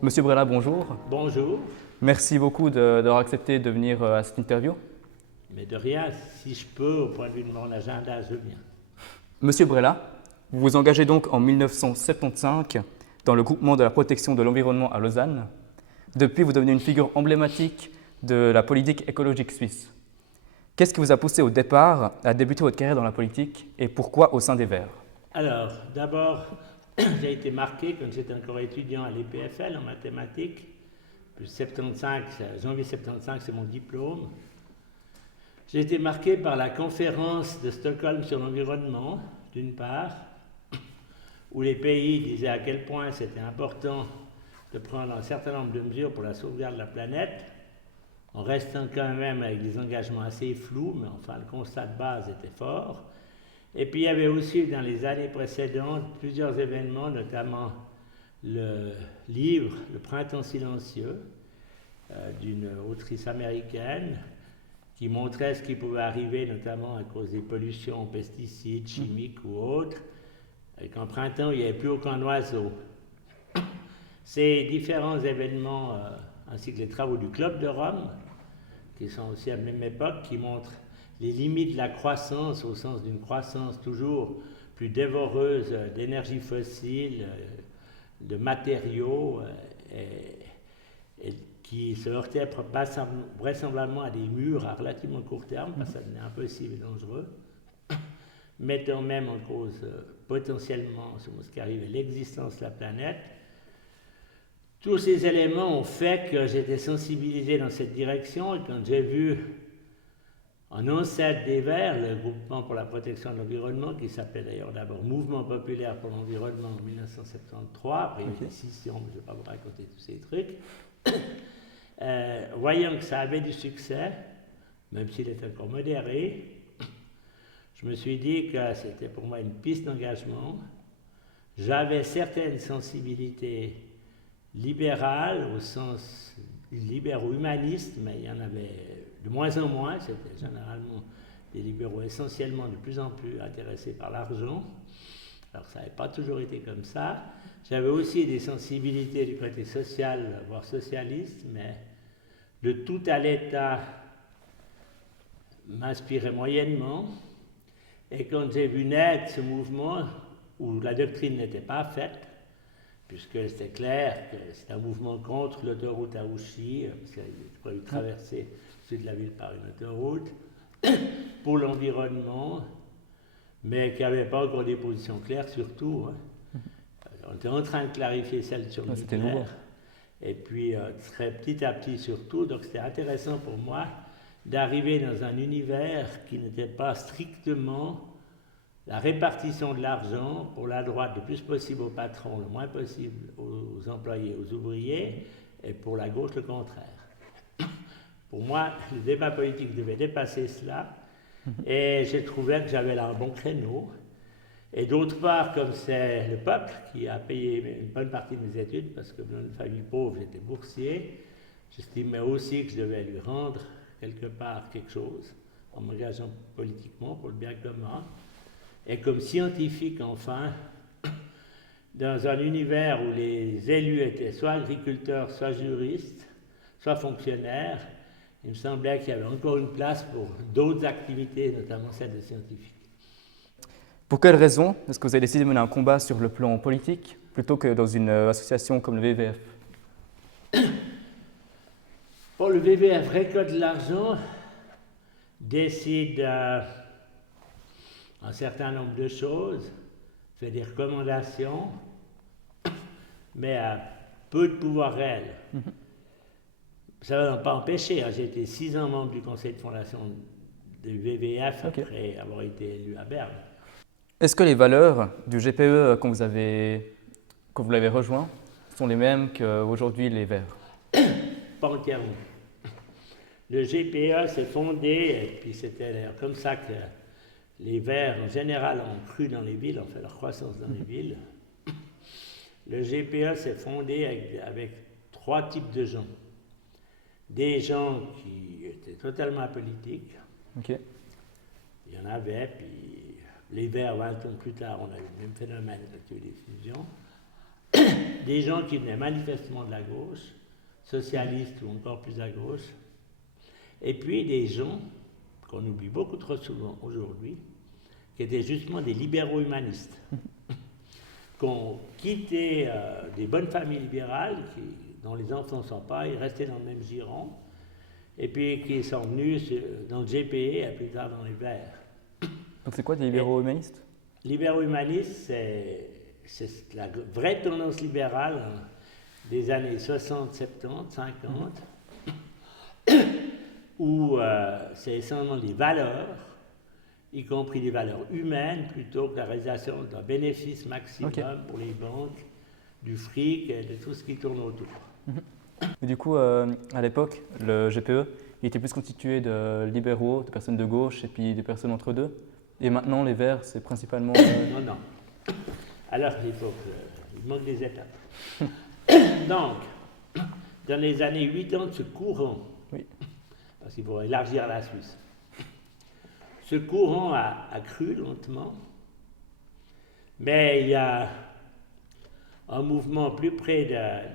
Monsieur Brella, bonjour. Bonjour, Merci beaucoup d'avoir accepté de venir à cette interview. mais de rien, si je peux, au point de vue de mon agenda, je viens. Monsieur Brella, vous vous engagez donc en 1975 dans le groupement de la protection de l'environnement à Lausanne. Depuis, vous devenez une figure emblématique de la politique écologique suisse. Qu'est-ce qui vous a poussé au départ à débuter votre carrière dans la politique et pourquoi au sein des Verts? Alors, d'abord, j'ai été marqué quand j'étais encore étudiant à l'EPFL en mathématiques. Puis 75, janvier 75, c'est mon diplôme. J'ai été marqué par la conférence de Stockholm sur l'environnement, d'une part, où les pays disaient à quel point c'était important de prendre un certain nombre de mesures pour la sauvegarde de la planète, en restant quand même avec des engagements assez flous, mais enfin le constat de base était fort. Et puis il y avait aussi dans les années précédentes plusieurs événements, notamment le livre Le Printemps silencieux d'une autrice américaine qui montrait ce qui pouvait arriver, notamment à cause des pollutions, pesticides, chimiques ou autres, et qu'en printemps il n'y avait plus aucun oiseau. Ces différents événements, ainsi que les travaux du Club de Rome, qui sont aussi à la même époque, qui montrent les limites de la croissance, au sens d'une croissance toujours plus dévoreuse d'énergie fossile, de matériaux, et qui se heurtait vraisemblablement à des murs à relativement court terme, parce que ça devenait impossible et dangereux, mettant même en cause potentiellement, selon ce qui arrive, l'existence de la planète. Tous ces éléments ont fait que j'étais sensibilisé dans cette direction, et quand j'ai vu en ancêtre des Verts, le groupement pour la protection de l'environnement, qui s'appelait d'ailleurs d'abord Mouvement populaire pour l'environnement en 1973, après il y a eu des scissions, mais je ne vais pas vous raconter tous ces trucs, voyant que ça avait du succès, même s'il était encore modéré, je me suis dit que c'était pour moi une piste d'engagement. J'avais certaines sensibilités libérales, au sens libéro-humaniste, mais il y en avait de moins en moins, c'était généralement des libéraux essentiellement de plus en plus intéressés par l'argent. Alors ça n'avait pas toujours été comme ça. J'avais aussi des sensibilités du côté social, voire socialiste, mais le tout à l'État m'inspirait moyennement. Et quand j'ai vu naître ce mouvement, où la doctrine n'était pas faite, puisque c'était clair que c'est un mouvement contre l'autoroute à Ouchy, parce qu'il fallait traverser le sud de la ville par une autoroute, pour l'environnement, mais qui n'avait pas encore des positions claires sur tout. On était en train de clarifier celle sur le nucléaire, et puis très petit à petit surtout, donc c'était intéressant pour moi d'arriver dans un univers qui n'était pas strictement la répartition de l'argent pour la droite le plus possible aux patrons, le moins possible aux employés, aux ouvriers, et pour la gauche le contraire. Pour moi, le débat politique devait dépasser cela, et j'ai trouvé que j'avais là un bon créneau. Et d'autre part, comme c'est le peuple qui a payé une bonne partie de mes études, parce que dans une famille pauvre, j'étais boursier, j'estimais aussi que je devais lui rendre quelque part quelque chose, en m'engageant politiquement pour le bien commun. Et comme scientifique, enfin, dans un univers où les élus étaient soit agriculteurs, soit juristes, soit fonctionnaires, il me semblait qu'il y avait encore une place pour d'autres activités, notamment celle de scientifique. Pour quelle raison est-ce que vous avez décidé de mener un combat sur le plan politique plutôt que dans une association comme le VVF? Bon, le VVF récolte de l'argent, décide un certain nombre de choses, fait des recommandations, mais a peu de pouvoir réel. Ça ne m'a pas empêché, j'ai été 6 ans membre du conseil de fondation du VVF après avoir été élu à Berne. Est-ce que les valeurs du GPE quand vous l'avez rejoint sont les mêmes qu'aujourd'hui les Verts? Pas entièrement. Le GPE s'est fondé, et puis c'était d'ailleurs comme ça que les Verts en général ont cru dans les villes, ont fait leur croissance dans les villes. Le GPE s'est fondé avec 3 types de gens. Des gens qui étaient totalement apolitiques. Il y en avait, puis les Verts, 20 ans plus tard, on a eu le même phénomène quand il y a eu des fusions. des gens qui venaient manifestement de la gauche, socialistes ou encore plus à gauche, et puis des gens qu'on oublie beaucoup trop souvent aujourd'hui, qui étaient justement des libéraux humanistes, qui ont quitté des bonnes familles libérales, dont les enfants ne sont pas, ils restaient dans le même giron, et puis qui sont venus dans le GPE et plus tard dans les Verts. Donc c'est quoi des libéraux humanistes? Libéraux humanistes, c'est la vraie tendance libérale des années 60, 70, 50, où c'est essentiellement des valeurs, y compris des valeurs humaines, plutôt que la réalisation d'un bénéfice maximum pour les banques, du fric et de tout ce qui tourne autour. Et du coup, à l'époque, le GPE, il était plus constitué de libéraux, de personnes de gauche et puis des personnes entre deux. Et maintenant, les Verts, c'est principalement… Non, non. Alors, il manque des étapes. Donc, dans les années 80, ce courant, parce qu'il faut élargir la Suisse, ce courant a cru lentement, mais il y a un mouvement plus près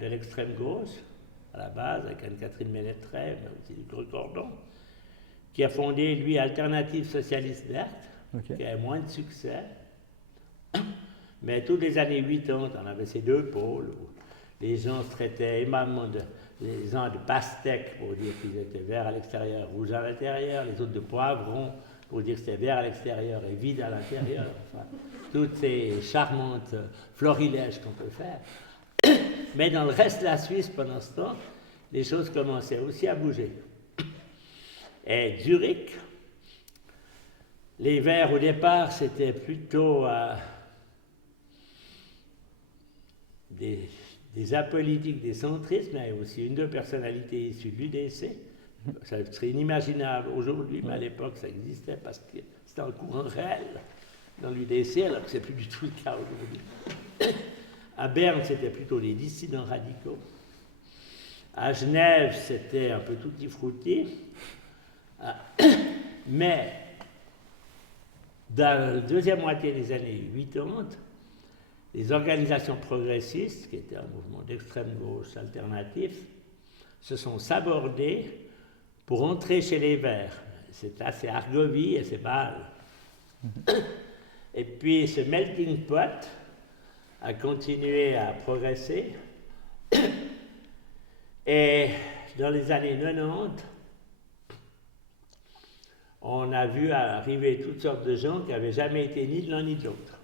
de l'extrême gauche, à la base, avec Anne-Catherine Ménétret, mais aussi du Recordon, qui a fondé, lui, Alternative Socialiste Verte, qui a moins de succès. Mais toutes les années 80, on avait ces deux pôles où les gens se traitaient aimablement les gens de pastèques pour dire qu'ils étaient verts à l'extérieur, rouges à l'intérieur, les autres de poivrons pour dire que c'était vert à l'extérieur et vide à l'intérieur. Enfin, toutes ces charmantes florilèges qu'on peut faire. Mais dans le reste de la Suisse, pendant ce temps, les choses commençaient aussi à bouger. Et Zurich, les Verts au départ, c'était plutôt des apolitiques, des centristes, mais aussi une de personnalités issues de l'UDC. Ça serait inimaginable aujourd'hui, mais à l'époque, ça existait parce que c'était un courant réel dans l'UDC, alors que ce n'est plus du tout le cas aujourd'hui. À Berne, c'était plutôt les dissidents radicaux. À Genève, c'était un peu tutti frutti. Mais dans la deuxième moitié des années 80, les organisations progressistes, qui étaient un mouvement d'extrême gauche alternatif, se sont sabordées pour entrer chez les Verts. C'est Argovie et c'est Bâle. Et puis ce melting pot a continué à progresser. Et dans les années 90, on a vu arriver toutes sortes de gens qui n'avaient jamais été ni de l'un ni de l'autre.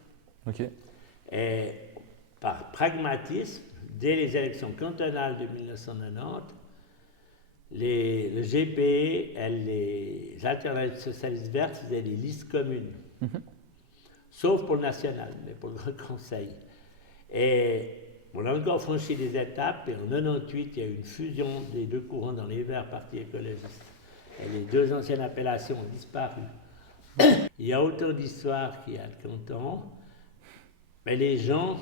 Et par pragmatisme, dès les élections cantonales de 1990, le GPE et les alternatives socialistes vertes faisaient des listes communes. Sauf pour le national, mais pour le Grand Conseil. Et on a encore franchi des étapes, et en 98, il y a eu une fusion des deux courants dans les Verts, Parti écologiste. Et les deux anciennes appellations ont disparu. Il y a autant d'histoires qu'il y a de cantons, mais les gens,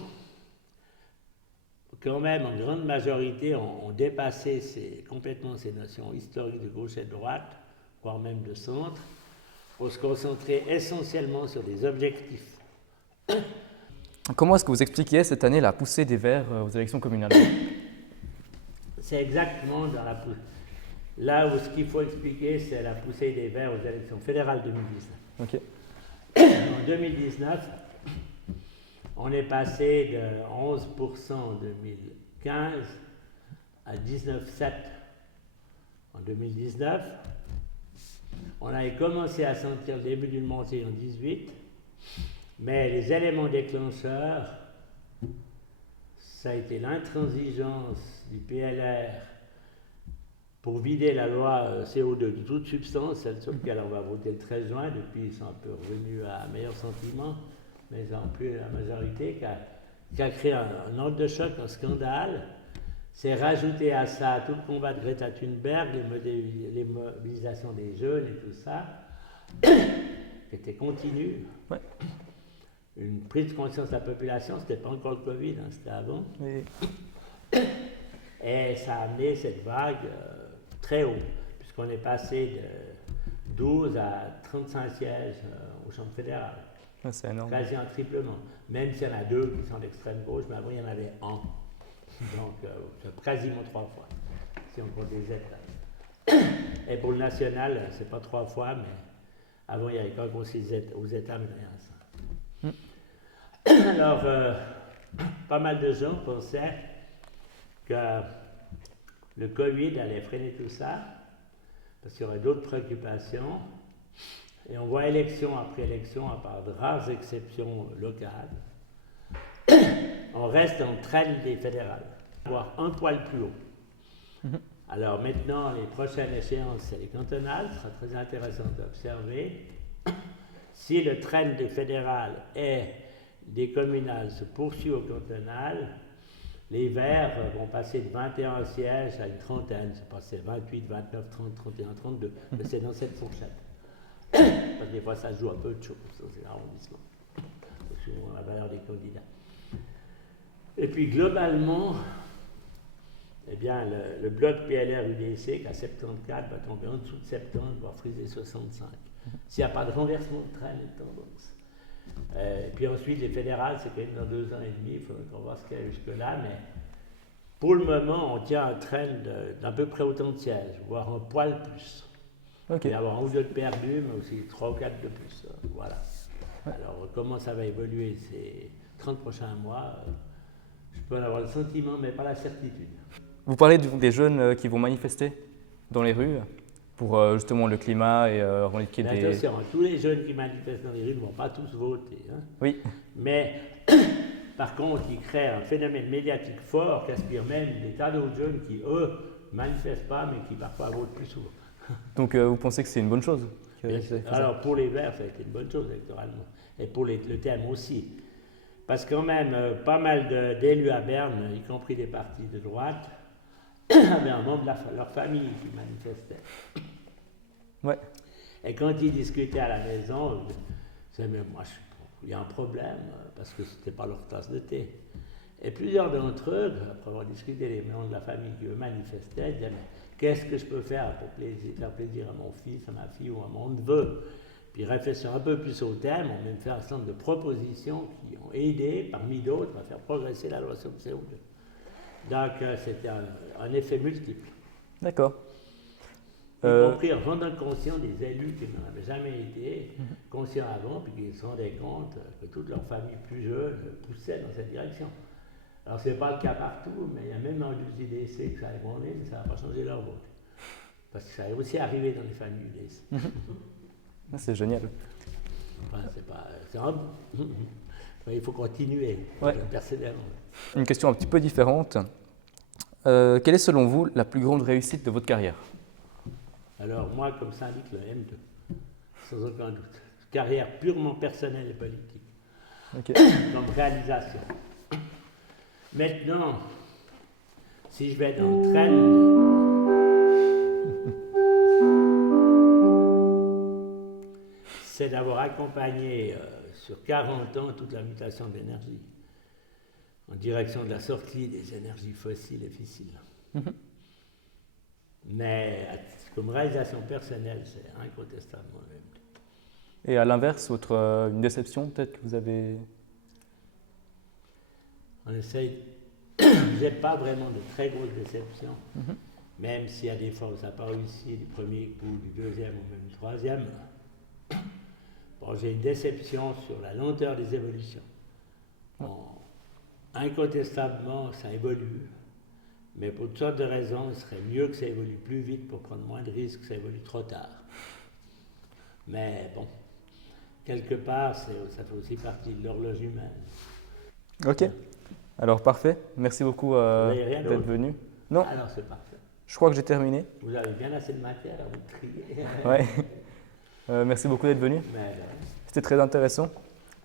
quand même, en grande majorité, ont dépassé complètement ces notions historiques de gauche et de droite, voire même de centre, pour se concentrer essentiellement sur des objectifs. Comment est-ce que vous expliquiez cette année la poussée des Verts aux élections communales? C'est exactement dans la poussée. Là où ce qu'il faut expliquer, c'est la poussée des Verts aux élections fédérales 2019. En 2019, on est passé de 11% en 2015 à 19,7% en 2019. On avait commencé à sentir le début d'une montée en 2018, mais les éléments déclencheurs, ça a été l'intransigeance du PLR pour vider la loi CO2 de toute substance, celle sur laquelle on va voter le 13 juin. Depuis, ils sont un peu revenus à un meilleur sentiment, mais ils n'ont plus la majorité, qui a créé un ordre de choc, un scandale. C'est rajouté à ça tout le combat de Greta Thunberg, les mobilisations des jeunes et tout ça, qui était continu. Une prise de conscience de la population, c'était pas encore le Covid, hein, c'était avant. Et ça a amené cette vague très haut, puisqu'on est passé de 12 à 35 sièges aux chambres fédérales. C'est énorme. Quasi un triplement. Même s'il y en a deux qui sont d'extrême gauche, mais avant il y en avait un. Donc, c'est quasiment 3 fois, si on compte les États. Et pour le national, c'est pas 3 fois, mais avant, il y avait quand même aussi aux États, mais rien ça. Alors, pas mal de gens pensaient que le Covid allait freiner tout ça, parce qu'il y aurait d'autres préoccupations. Et on voit élection après élection, à part de rares exceptions locales, on reste en traîne des fédérales, voire un poil plus haut. Alors maintenant, les prochaines échéances, c'est les cantonales, ce sera très intéressant d'observer. Si le train des fédérales et des communales se poursuit au cantonal, les Verts vont passer de 21 sièges à une trentaine, c'est passé 28, 29, 30, 31, 32, mais c'est dans cette fourchette. Parce que des fois, ça joue un peu de choses, c'est l'arrondissement, selon la valeur des candidats. Et puis, globalement, eh bien, le bloc PLR-UDC, qui a 74, va tomber en dessous de 70, voire friser 65. S'il n'y a pas de renversement de train et de tendance. Et puis ensuite, les fédérales, c'est quand même dans 2 ans et demi, il faudra qu'on voit ce qu'il y a jusque-là, mais pour le moment, on tient un train d'à peu près autant de sièges, voire un poil plus. Okay. Il va y avoir un ou deux de perdus, mais aussi 3 ou 4 de plus. Voilà. Ouais. Alors, comment ça va évoluer ces 30 prochains mois, je peux en avoir le sentiment, mais pas la certitude. Vous parlez des jeunes qui vont manifester dans les rues pour justement le climat et revendiquer des... Attention, tous les jeunes qui manifestent dans les rues ne vont pas tous voter. Hein. Oui. Mais par contre, ils créent un phénomène médiatique fort qui aspire même des tas d'autres jeunes qui, eux, ne manifestent pas, mais qui parfois votent plus souvent. Donc vous pensez que c'est une bonne chose Alors pour les Verts, ça a été une bonne chose électoralement. Et pour le thème aussi. Parce que quand même, pas mal d'élus à Berne, y compris des partis de droite, avaient un membre de leur famille qui manifestait. Ouais. Et quand ils discutaient à la maison, je disais, mais moi, il y a un problème, parce que ce n'était pas leur tasse de thé. Et plusieurs d'entre eux, après avoir discuté les membres de la famille qui eux manifestaient, disaient, mais qu'est-ce que je peux faire pour faire plaisir à mon fils, à ma fille ou à mon neveu? Puis réfléchir un peu plus au thème, on même fait un certain nombre de propositions qui ont aidé, parmi d'autres, à faire progresser la loi sur le CO2. Donc c'était un effet multiple. D'accord. Y compris en rendant conscient des élus qui n'en avaient jamais été conscients avant, puis qui se rendaient compte que toute leur famille plus jeune poussait dans cette direction. Alors, ce n'est pas le cas partout, mais il y a même dans l'UDC que ça a ébranlé, mais ça n'a pas changé leur vote. Parce que ça est aussi arrivé dans les familles UDC. C'est génial. Enfin, il faut continuer, persévérer. Une question un petit peu différente. Quelle est selon vous la plus grande réussite de votre carrière? Alors, moi, comme ça indique le M2, sans aucun doute. Carrière purement personnelle et politique. Okay. Comme réalisation. Maintenant, si je vais dans le train, c'est d'avoir accompagné sur 40 ans toute la mutation de l'énergie en direction de la sortie des énergies fossiles et fissiles. Mais comme réalisation personnelle, c'est incontestablement le même. Et à l'inverse, une déception peut-être que vous avez... On essaye, j'ai pas vraiment de très grosses déceptions, même s'il y a des fois où ça n'a pas réussi, du premier coup, du deuxième ou même du troisième. Bon, j'ai une déception sur la lenteur des évolutions. Bon, incontestablement, ça évolue, mais pour toutes sortes de raisons, il serait mieux que ça évolue plus vite pour prendre moins de risques, que ça évolue trop tard. Mais bon, quelque part, ça fait aussi partie de l'horloge humaine. Ok. Alors parfait, merci beaucoup d'être venu. Non. Alors c'est parfait. Je crois que j'ai terminé. Vous avez bien assez de matière à vous trier. Ouais. Merci beaucoup d'être venu. C'était très intéressant.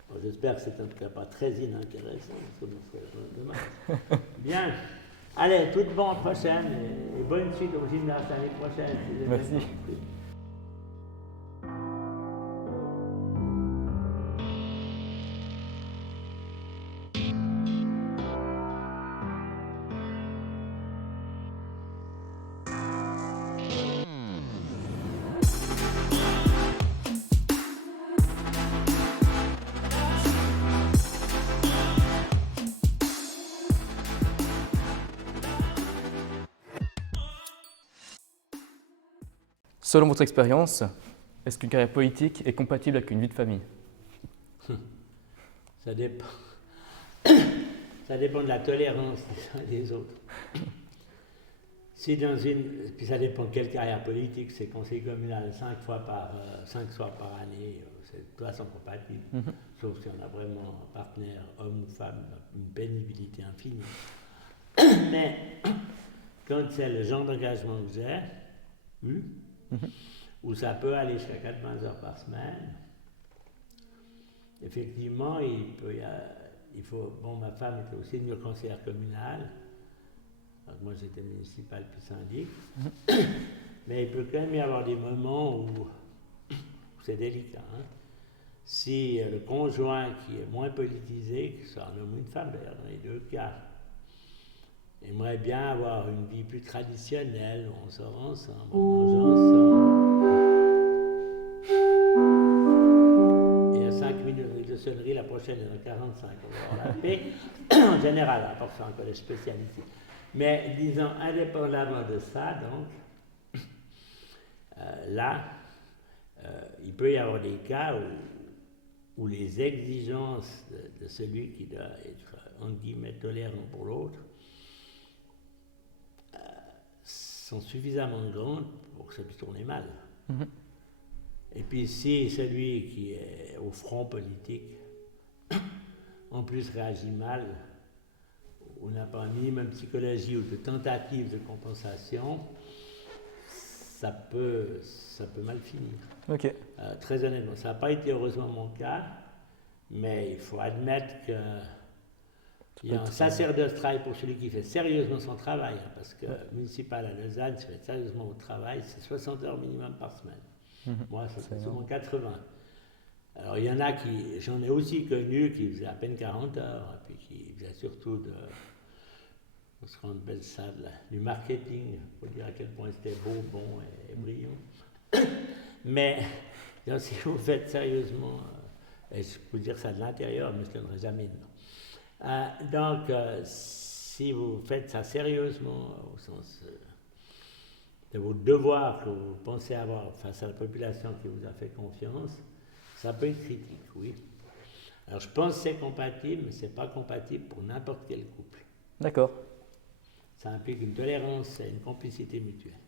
Bon, j'espère que c'est en tout cas pas très inintéressant. Dommage. Bien. Allez, toute bonne prochaine et bonne suite au gymnase l'année prochaine. Merci. Selon votre expérience, est-ce qu'une carrière politique est compatible avec une vie de famille? Ça dépend. Ça dépend de la tolérance des uns des autres. Si dans une, puis ça dépend de quelle carrière politique, c'est conseil communal 5 soirs par année, c'est de toute façon compatible, sauf si on a vraiment un partenaire, homme ou femme, une pénibilité infinie. Mais quand c'est le genre d'engagement que j'ai, où ça peut aller jusqu'à 80 heures par semaine, effectivement, il faut. Bon, ma femme était aussi une conseillère communale. Donc moi, j'étais municipal puis syndic. Mais il peut quand même y avoir des moments où c'est délicat. Hein. Si le conjoint qui est moins politisé, que ce soit un homme ou une femme, d'ailleurs, dans les deux cas, aimerait bien avoir une vie plus traditionnelle, où on sort ensemble, on mange ensemble. Et à 5 minutes de sonnerie, la prochaine est dans 45, on va avoir la paix. En général, à part c'est un collège spécialisé. Mais disons, indépendamment de ça, donc, là, il peut y avoir des cas où les exigences de celui qui doit être, entre guillemets, tolérant pour l'autre, sont suffisamment grandes pour que ça puisse tourner mal. Et puis si celui qui est au front politique, en plus réagit mal, ou n'a pas un minimum de psychologie ou de tentative de compensation, ça peut mal finir. Ok. Très honnêtement, ça n'a pas été heureusement mon cas, mais il faut admettre que il y a un sacerdoce travail pour celui qui fait sérieusement son travail, hein, parce que municipal à Lausanne, si vous faites sérieusement votre travail, c'est 60 heures minimum par semaine. Moi, c'est souvent 80. Alors, il y en a qui, j'en ai aussi connu, qui faisaient à peine 40 heures, et puis qui faisaient surtout on se rend une belle salle, du marketing, pour dire à quel point c'était beau, bon et brillant. Mais si vous faites sérieusement, et je peux dire ça de l'intérieur, mais je ne donnerai jamais de nom. Donc, si vous faites ça sérieusement, au sens de vos devoirs que vous pensez avoir face à la population qui vous a fait confiance, ça peut être critique, oui. Alors, je pense que c'est compatible, mais ce n'est pas compatible pour n'importe quel couple. D'accord. Ça implique une tolérance et une complicité mutuelle.